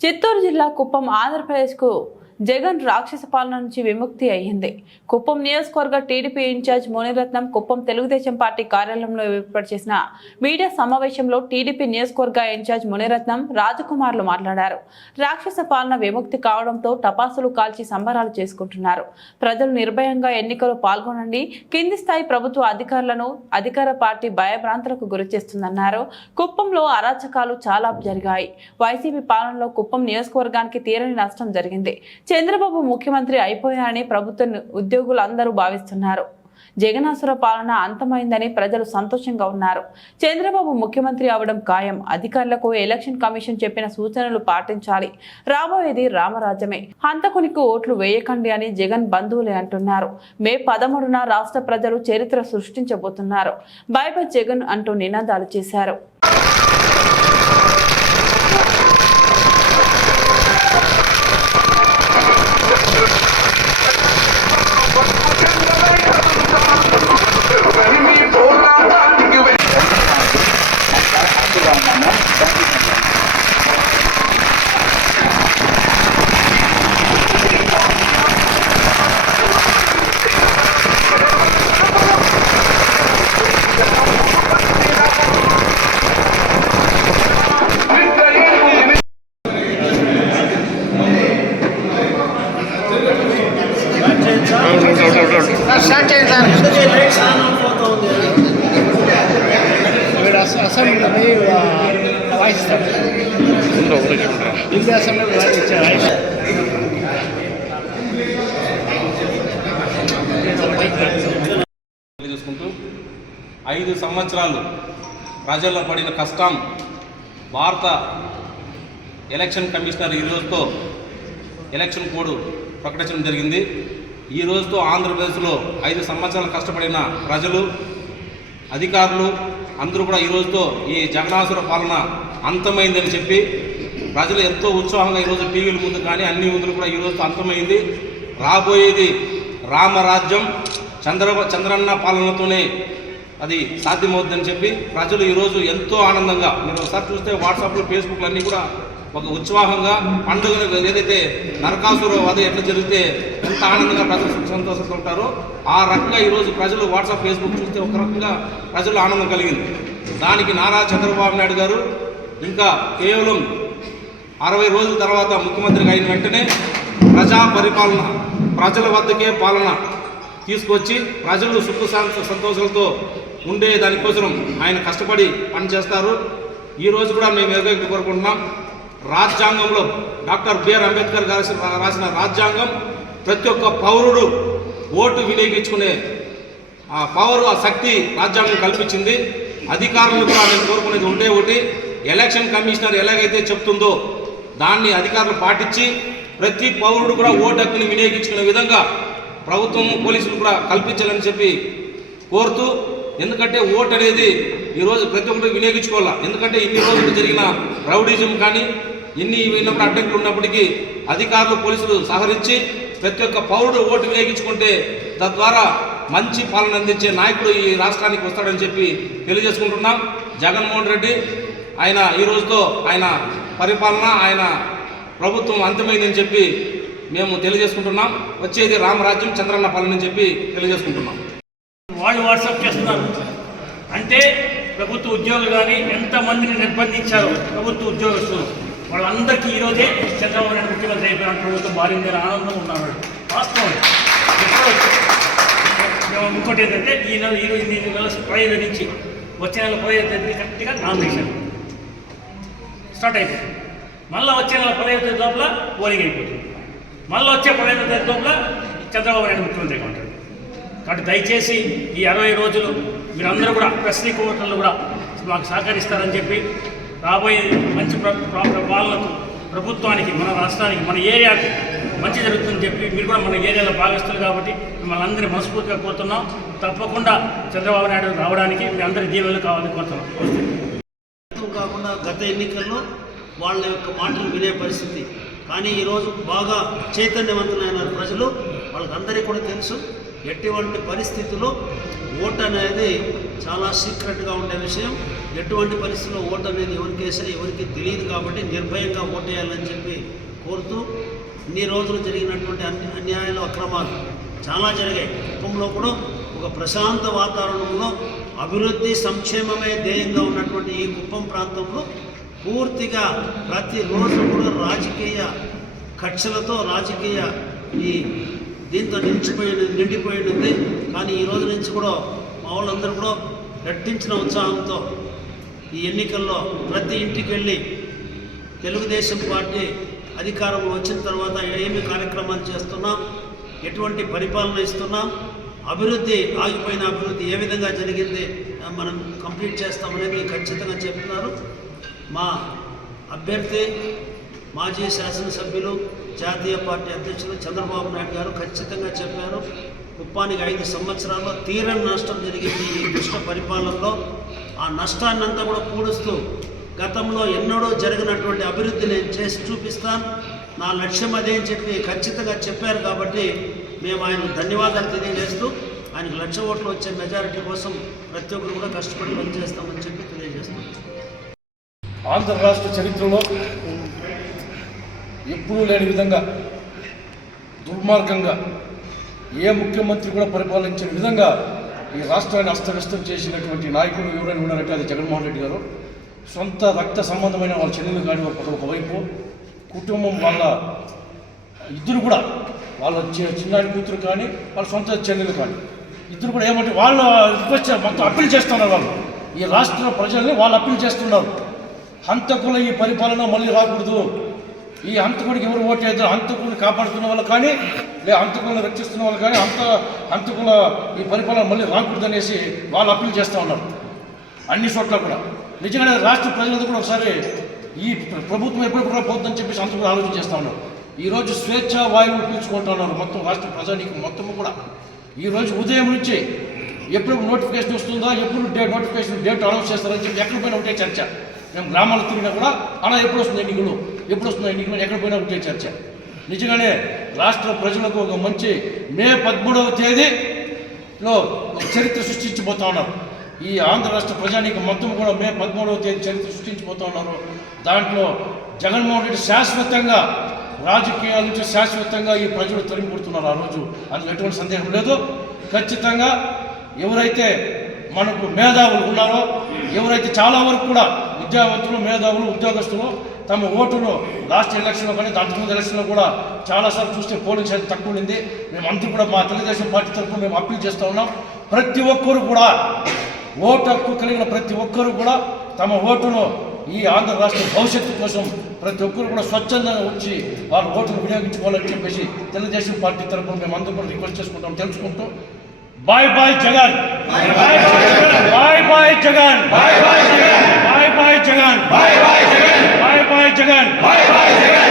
చిత్తూరు జిల్లా కుప్పం ఆంధ్రప్రదేశ్కు జగన్ రాక్షస పాలన నుంచి విముక్తి అయ్యింది. కుప్పం నియోజకవర్గ TDP incharge Muniratnam Kuppam Telugu Desam party కార్యాలయంలో ఏర్పాటు చేసిన మీడియా సమావేశంలో టీడీపీ నియోజకవర్గ ఇన్ఛార్జ్ మునిరత్నం రాజకుమార్లు మాట్లాడారు. రాక్షస పాలన విముక్తి కావడంతో టపాసులు కాల్చి సంబరాలు చేసుకుంటున్నారు. ప్రజలు నిర్భయంగా ఎన్నికలు పాల్గొనండి. కింది స్థాయి ప్రభుత్వ అధికారులను అధికార పార్టీ భయభ్రాంతులకు గురిచేస్తుందన్నారు కుప్పంలో అరాచకాలు చాలా జరిగాయి. వైసీపీ పాలనలో కుప్పం నియోజకవర్గానికి తీరని నష్టం జరిగింది. చంద్రబాబు ముఖ్యమంత్రి అయిపోయారని ప్రభుత్వ ఉద్యోగులు అందరూ భావిస్తున్నారు. జగనాసుర పాలన అంతమైందని ప్రజలు సంతోషంగా ఉన్నారు. చంద్రబాబు ముఖ్యమంత్రి అవడం ఖాయం. అధికారులకు ఎలక్షన్ కమిషన్ చెప్పిన సూచనలు పాటించాలి. రాబోయేది రామరాజ్యమే. హంతకునికి ఓట్లు వేయకండి అని జగన్ బంధువులే అంటున్నారు. మే పదమూడున రాష్ట్ర ప్రజలు చరిత్ర సృష్టించబోతున్నారు. బైబై జగన్ అంటూ నినాదాలు చేశారు. ఇచ్చారు ఐదు సంవత్సరాలు ప్రజల్లో పడిన కష్టం భారత ఎలక్షన్ కమిషనర్ ఈ రోజుతో ఎలక్షన్ కోడ్ ప్రకటించడం జరిగింది. ఈ రోజుతో ఆంధ్రప్రదేశ్లో ఐదు సంవత్సరాలు కష్టపడిన ప్రజలు అధికారులు అందరూ కూడా ఈ రోజుతో ఈ జగనాసుర పాలన అంతమైందని చెప్పి ప్రజలు ఎంతో ఉత్సాహంగా ఈరోజు టీవీల ముందు కానీ అన్ని ముందులు కూడా ఈ అంతమైంది. రాబోయేది రామరాజ్యం చంద్ర చంద్రన్న పాలనతోనే అది సాధ్యమవుతుందని చెప్పి ప్రజలు ఈరోజు ఎంతో ఆనందంగా మీరు ఒకసారి చూస్తే వాట్సాప్లో ఫేస్బుక్లో అన్నీ కూడా ఒక ఉత్సాహంగా పండుగ ఏదైతే నరకాసుర వధ ఎట్లా జరిగితే ఎంత ఆనందంగా ప్రజలు సుఖ సంతోషంతో ఉంటారో ఆ రకంగా ఈరోజు ప్రజలు వాట్సాప్ ఫేస్బుక్ చూస్తే ఒక రకంగా ప్రజలు ఆనందం కలిగింది. దానికి నారా చంద్రబాబు నాయుడు గారు ఇంకా కేవలం అరవై రోజుల తర్వాత ముఖ్యమంత్రిగా అయిన వెంటనే ప్రజా పరిపాలన ప్రజల వద్దకే పాలన తీసుకొచ్చి ప్రజలు సుఖ శాంత సంతోషాలతో ఉండే దానికోసం ఆయన కష్టపడి పనిచేస్తారు ఈరోజు కూడా మేము ఎదుగు కోరుకుంటున్నాం. రాజ్యాంగంలో డాక్టర్ బిఆర్ అంబేద్కర్ గారు రాసిన రాజ్యాంగం ప్రతి ఒక్క పౌరుడు ఓటు వినియోగించుకునే ఆ పవర్ ఆ శక్తి రాజ్యాంగం కల్పించింది. అధికారులు కూడా నేను కోరుకునేది ఉండే ఒకటి. ఎలక్షన్ కమిషనర్ ఎలాగైతే చెప్తుందో దాన్ని అధికారులు పాటించి ప్రతి పౌరుడు కూడా ఓటు హక్కుని వినియోగించుకునే విధంగా ప్రభుత్వం పోలీసులు కూడా కల్పించాలని చెప్పి కోరుతూ ఎందుకంటే ఓటు అనేది ఈరోజు ప్రతి ఒక్కరు వినియోగించుకోవాలి? ఎందుకంటే ఇన్ని రోజులు జరిగిన రౌడిజం కానీ ఇన్ని విన్నప్పుడు అడ్డంకులు ఉన్నప్పటికీ అధికారులు పోలీసులు సహకరించి ప్రతి ఒక్క పౌరుడు ఓటు వినియోగించుకుంటే తద్వారా మంచి పాలన అందించే నాయకుడు ఈ రాష్ట్రానికి వస్తాడని చెప్పి తెలియజేసుకుంటున్నాం. జగన్మోహన్ రెడ్డి ఆయన ఈ రోజుతో ఆయన పరిపాలన ఆయన ప్రభుత్వం అంతమైందని చెప్పి మేము తెలియజేసుకుంటున్నాం. వచ్చేది రామరాజ్యం చంద్రన్న పాలన అని చెప్పి తెలియజేసుకుంటున్నాం. వాళ్ళు వాట్సాప్ చేస్తున్నారు. అంటే ప్రభుత్వ ఉద్యోగులు కానీ ఎంతమందిని నిర్బంధించారు ప్రభుత్వ ఉద్యోగస్తులు? వాళ్ళందరికీ ఈరోజే చంద్రబాబు నాయుడు ముఖ్యమంత్రి అయిపోయిన ప్రభుత్వం మారిందని ఆనందం ఉన్నారు వాస్తవం. ఇంకోటి ఏంటంటే ఈ నెల ఈ రోజు ఎనిమిది నెల పదహైదు నుంచి వచ్చే నెల పదహైదు తేదీ కరెక్ట్గా నామినేషన్. స్టార్ట్ అయిపోతుంది మళ్ళీ వచ్చే నెల పదహైదు తేదీ లోపల పోలింగ్ అయిపోతుంది. మళ్ళీ వచ్చే పదహైదు తేదీ లోపల చంద్రబాబు నాయుడు ముఖ్యమంత్రిగా ఉంటాడు కాబట్టి దయచేసి ఈ అరవై రోజులు మీరందరూ కూడా ప్రెస్ ఓటర్లు కూడా మాకు సహకరిస్తారని చెప్పి రాబోయే మంచి ప్ర- పాలనకు ప్రభుత్వానికి మన రాష్ట్రానికి మన ఏరియాకు మంచి జరుగుతుందని చెప్పి మీరు కూడా మన ఏరియాలో భాగస్తులు కాబట్టి మిమ్మల్ని అందరినీ మనస్ఫూర్తిగా కోరుతున్నాం. తప్పకుండా చంద్రబాబు నాయుడు రావడానికి మీ అందరి దీవెనలు కావాలని కోరుతున్నాం. కాకుండా గత ఎన్నికల్లో వాళ్ళ యొక్క మాటలు వినే పరిస్థితి. కానీ ఈరోజు బాగా చైతన్యవంతులైన ప్రజలు వాళ్ళకందరికీ కూడా తెలుసు. ఎటువంటి పరిస్థితుల్లో ఓటు అనేది చాలా సీక్రెట్గా ఉండే విషయం. ఎటువంటి పరిస్థితుల్లో ఓటు అనేది ఎవరికి వేసినా ఎవరికి తెలియదు కాబట్టి నిర్భయంగా ఓటేయాలని చెప్పి కోరుతూ ఇన్ని రోజులు జరిగినటువంటి అన్ని అన్యాయాలు అక్రమాలు చాలా జరిగాయి. కుటుంబంలో కూడా ఒక ప్రశాంత వాతావరణంలో అభివృద్ధి సంక్షేమమే ధ్యేయంగా ఉన్నటువంటి ఈ కుప్పం ప్రాంతంలో పూర్తిగా ప్రతిరోజు కూడా రాజకీయ కక్షలతో రాజకీయ ఈ దీంతో నిలిచిపోయి నిండిపోయి ఉంది కానీ ఈ రోజు నుంచి కూడా మా వాళ్ళందరూ కూడా రెట్టించిన ఉత్సాహంతో ఈ ఎన్నికల్లో ప్రతి ఇంటికి వెళ్ళి తెలుగుదేశం పార్టీ అధికారంలో వచ్చిన తర్వాత ఏమి కార్యక్రమాలు చేస్తున్నాం ఎటువంటి పరిపాలన ఇస్తున్నాం అభివృద్ధి ఆగిపోయిన అభివృద్ధి ఏ విధంగా జరిగింది మనం కంప్లీట్ చేస్తామనేది ఖచ్చితంగా చెప్తున్నారు. మా అభ్యర్థి మాజీ శాసనసభ్యులు జాతీయ పార్టీ అధ్యక్షులు చంద్రబాబు నాయుడు గారు ఖచ్చితంగా చెప్పారు. కుప్పానికి ఐదు సంవత్సరాల్లో తీరని నష్టం జరిగింది ఈ దుష్ట పరిపాలనలో. ఆ నష్టాన్నంతా కూడా పూడుస్తూ గతంలో ఎన్నడూ జరిగినటువంటి అభివృద్ధి నేను చేసి చూపిస్తాను. నా లక్ష్యం అదే అని చెప్పి ఖచ్చితంగా చెప్పారు కాబట్టి మేము ఆయనకు ధన్యవాదాలు తెలియజేస్తూ ఆయనకు లక్ష ఓట్లు వచ్చే మెజారిటీ కోసం ప్రతి ఒక్కరు కూడా కష్టపడి పనిచేస్తామని చెప్పి తెలియజేస్తాం ఆంధ్ర రాష్ట్ర చరిత్రలో ఎప్పుడూ లేని విధంగా దుర్మార్గంగా ఏ ముఖ్యమంత్రి కూడా పరిపాలించిన విధంగా ఈ రాష్ట్రాన్ని అస్తవ్యస్తం చేసినటువంటి నాయకులు ఎవరైనా ఉన్నారంటే అది జగన్మోహన్ రెడ్డి గారు. సొంత రక్త సంబంధమైన వాళ్ళ చెల్లెలు కానీ ఒక ఒకవైపు కుటుంబం వాళ్ళ ఇద్దరు కూడా వాళ్ళ చి- చిన్నారి కూతురు కానీ వాళ్ళ సొంత చెల్లెలు కానీ ఇద్దరు కూడా ఏమంటే వాళ్ళు రిక్వెస్ట్ మొత్తం అప్పీల్ చేస్తున్నారు వాళ్ళు. ఈ రాష్ట్ర ప్రజల్ని వాళ్ళు అప్పీల్ చేస్తున్నారు. హంతకుల ఈ పరిపాలన మళ్ళీ రాకూడదు. ఈ హంతకుడికి ఎవరు ఓటేద్దరు హంతకుడిని కాపాడుతున్న వాళ్ళు కానీ లే హంతకులను రక్షిస్తున్న వాళ్ళు కానీ అంత హంతకుల ఈ పరిపాలన మళ్ళీ రాకూడదు అనేసి వాళ్ళు అప్పీల్ చేస్తూ ఉన్నారు. అన్ని చోట్ల కూడా. నిజంగానే రాష్ట్ర ప్రజలందరూ కూడా ఒకసారి ఈ ప్రభుత్వం ఎప్పుడు కూడా పోతుందని చెప్పేసి అంతా కూడా ఆలోచన చేస్తూ ఉన్నారు. ఈరోజు స్వేచ్ఛ వాయువులు పీల్చుకుంటా ఉన్నారు మొత్తం రాష్ట్ర ప్రజానికి మొత్తం కూడా. ఈరోజు ఉదయం నుంచి ఎప్పుడు నోటిఫికేషన్ వస్తుందా? ఎప్పుడు డేట్ నోటిఫికేషన్ డేట్ అనౌన్స్ చేస్తారని చెప్పి ఎక్కడ పోయినా ఒకటే చర్చ. మేము గ్రామాలు తిరిగినా కూడా అలా ఎప్పుడు వస్తుంది ఎన్నికలు ఎప్పుడు వస్తుంది ఎన్నికలు ఎక్కడ పోయినా ఒకటే చర్చ. నిజంగానే రాష్ట్ర ప్రజలకు ఒక మంచి మే పదమూడవ తేదీలో చరిత్ర సృష్టించబోతా ఉన్నారు. ఈ ఆంధ్ర రాష్ట్ర ప్రజానికి మొత్తం కూడా మే పదమూడవ తేదీ చరిత్ర సృష్టించబోతా ఉన్నారు. దాంట్లో జగన్మోహన్ రెడ్డి శాశ్వతంగా రాజకీయాల నుంచి శాశ్వతంగా ఈ ప్రజలు తరిమిపడుతున్నారు ఆ రోజు. అందులో ఎటువంటి సందేహం లేదు. ఖచ్చితంగా ఎవరైతే మనకు మేధావులు ఉన్నారో ఎవరైతే చాలా వరకు కూడా విద్యావంతులు మేధావులు ఉద్యోగస్తులు తమ ఓటును లాస్ట్ ఎలక్షన్లో కానీ దాంట్లో ముందు ఎలక్షన్లో కూడా చాలాసార్లు చూస్తే పోలింగ్ శాతం తక్కువ ఉంది మేము అంతా కూడా మా తెలుగుదేశం పార్టీ తరఫున మేము అప్పీల్ చేస్తూ ఉన్నాం. ప్రతి ఒక్కరు కూడా ఓటు హక్కు కలిగిన ప్రతి ఒక్కరు కూడా తమ ఓటును ఈ ఆంధ్ర రాష్ట్ర భవిష్యత్తు కోసం ప్రతి ఒక్కరు కూడా స్వచ్ఛందంగా వచ్చి వాళ్ళ ఓటును వినియోగించుకోవాలని చెప్పేసి తెలుగుదేశం పార్టీ తరఫున మేము అందరూ కూడా రిక్వెస్ట్ చేసుకుంటాం తెలుసుకుంటూ. Bye bye Jagan bye bye Jagan bye bye Jagan bye bye Jagan